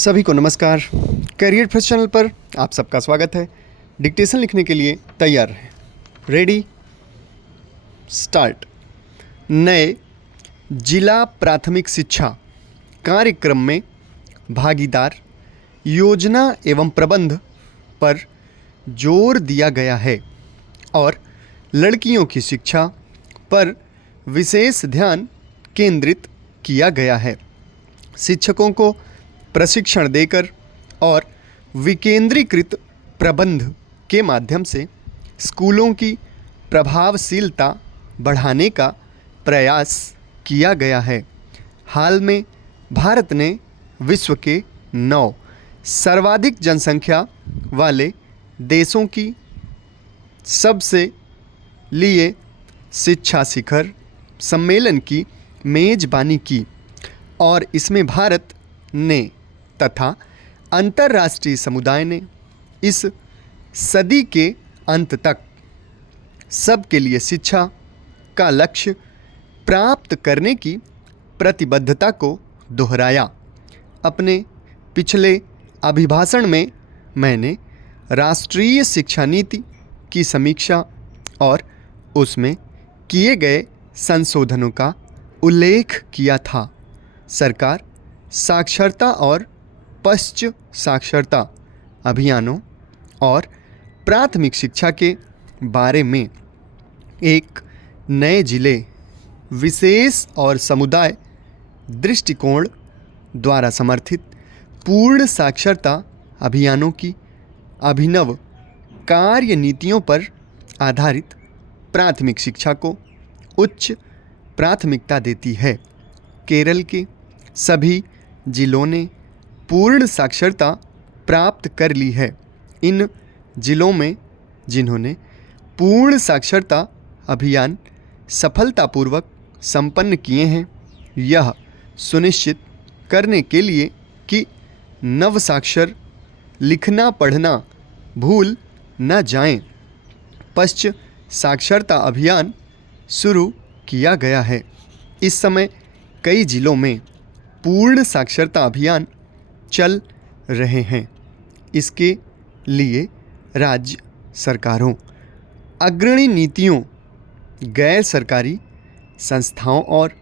सभी को नमस्कार। करियर फर्स्ट चैनल पर आप सबका स्वागत है। डिक्टेशन लिखने के लिए तैयार रहें। Ready start. नए जिला प्राथमिक शिक्षा कार्यक्रम में भागीदार योजना एवं प्रबंध पर जोर दिया गया है और लड़कियों की शिक्षा पर विशेष ध्यान केंद्रित किया गया है। शिक्षकों को प्रशिक्षण देकर और विकेंद्रीकृत प्रबंध के माध्यम से स्कूलों की प्रभावशीलता बढ़ाने का प्रयास किया गया है। हाल में भारत ने विश्व के 9 सर्वाधिक जनसंख्या वाले देशों की सबसे लिए शिक्षा शिखर सम्मेलन की मेज़बानी की और इसमें भारत ने तथा अंतर्राष्ट्रीय समुदाय ने इस सदी के अंत तक सबके लिए शिक्षा का लक्ष्य प्राप्त करने की प्रतिबद्धता को दोहराया। अपने पिछले अभिभाषण में मैंने राष्ट्रीय शिक्षा नीति की समीक्षा और उसमें किए गए संशोधनों का उल्लेख किया था। सरकार साक्षरता और पश्च साक्षरता अभियानों और प्राथमिक शिक्षा के बारे में एक नए जिले विशेष और समुदाय दृष्टिकोण द्वारा समर्थित पूर्ण साक्षरता अभियानों की अभिनव कार्य नीतियों पर आधारित प्राथमिक शिक्षा को उच्च प्राथमिकता देती है। केरल के सभी जिलों ने पूर्ण साक्षरता प्राप्त कर ली है। इन जिलों में जिन्होंने पूर्ण साक्षरता अभियान सफलतापूर्वक संपन्न किए हैं, यह सुनिश्चित करने के लिए कि नवसाक्षर लिखना पढ़ना भूल न जाएं, पश्च साक्षरता अभियान शुरू किया गया है। इस समय कई जिलों में पूर्ण साक्षरता अभियान चल रहे हैं। इसके लिए राज्य सरकारों, अग्रणी नीतियों, गैर सरकारी संस्थाओं और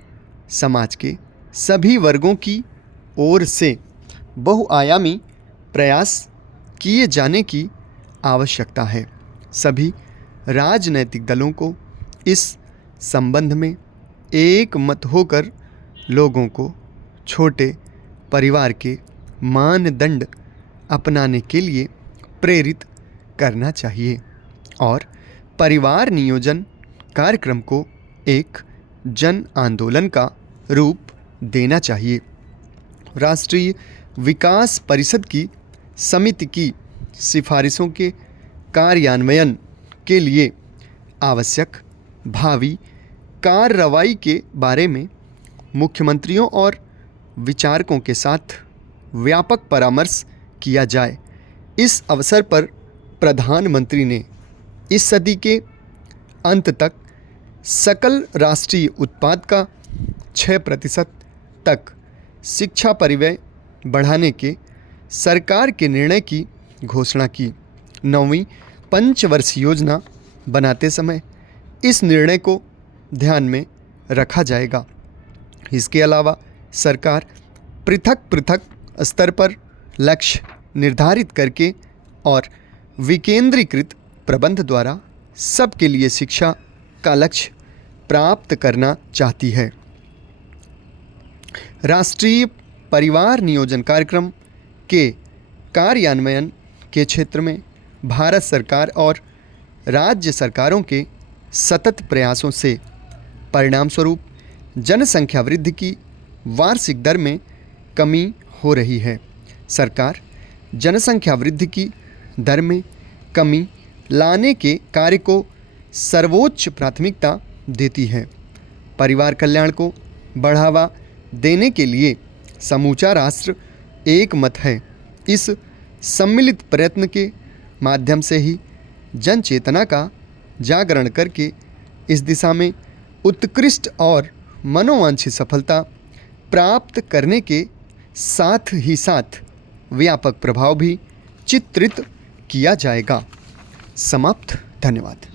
समाज के सभी वर्गों की ओर से बहुआयामी प्रयास किए जाने की आवश्यकता है। सभी राजनैतिक दलों को इस संबंध में एक मत होकर लोगों को छोटे परिवार के मानदंड अपनाने के लिए प्रेरित करना चाहिए और परिवार नियोजन कार्यक्रम को एक जन आंदोलन का रूप देना चाहिए। राष्ट्रीय विकास परिषद की समिति की सिफारिशों के कार्यान्वयन के लिए आवश्यक भावी कार्रवाई के बारे में मुख्यमंत्रियों और विचारकों के साथ व्यापक परामर्श किया जाए। इस अवसर पर प्रधानमंत्री ने इस सदी के अंत तक सकल राष्ट्रीय उत्पाद का 6% तक शिक्षा परिव्यय बढ़ाने के सरकार के निर्णय की घोषणा की। 9वीं पंचवर्षीय योजना बनाते समय इस निर्णय को ध्यान में रखा जाएगा। इसके अलावा सरकार पृथक पृथक स्तर पर लक्ष्य निर्धारित करके और विकेंद्रीकृत प्रबंध द्वारा सबके लिए शिक्षा का लक्ष्य प्राप्त करना चाहती है। राष्ट्रीय परिवार नियोजन कार्यक्रम के कार्यान्वयन के क्षेत्र में भारत सरकार और राज्य सरकारों के सतत प्रयासों से परिणामस्वरूप जनसंख्या वृद्धि की वार्षिक दर में कमी हो रही है। सरकार जनसंख्या वृद्धि की दर में कमी लाने के कार्य को सर्वोच्च प्राथमिकता देती है। परिवार कल्याण को बढ़ावा देने के लिए समूचा राष्ट्र एक मत है। इस सम्मिलित प्रयत्न के माध्यम से ही जन चेतना का जागरण करके इस दिशा में उत्कृष्ट और मनोवांछित सफलता प्राप्त करने के साथ ही साथ व्यापक प्रभाव भी चित्रित किया जाएगा। समाप्त। धन्यवाद।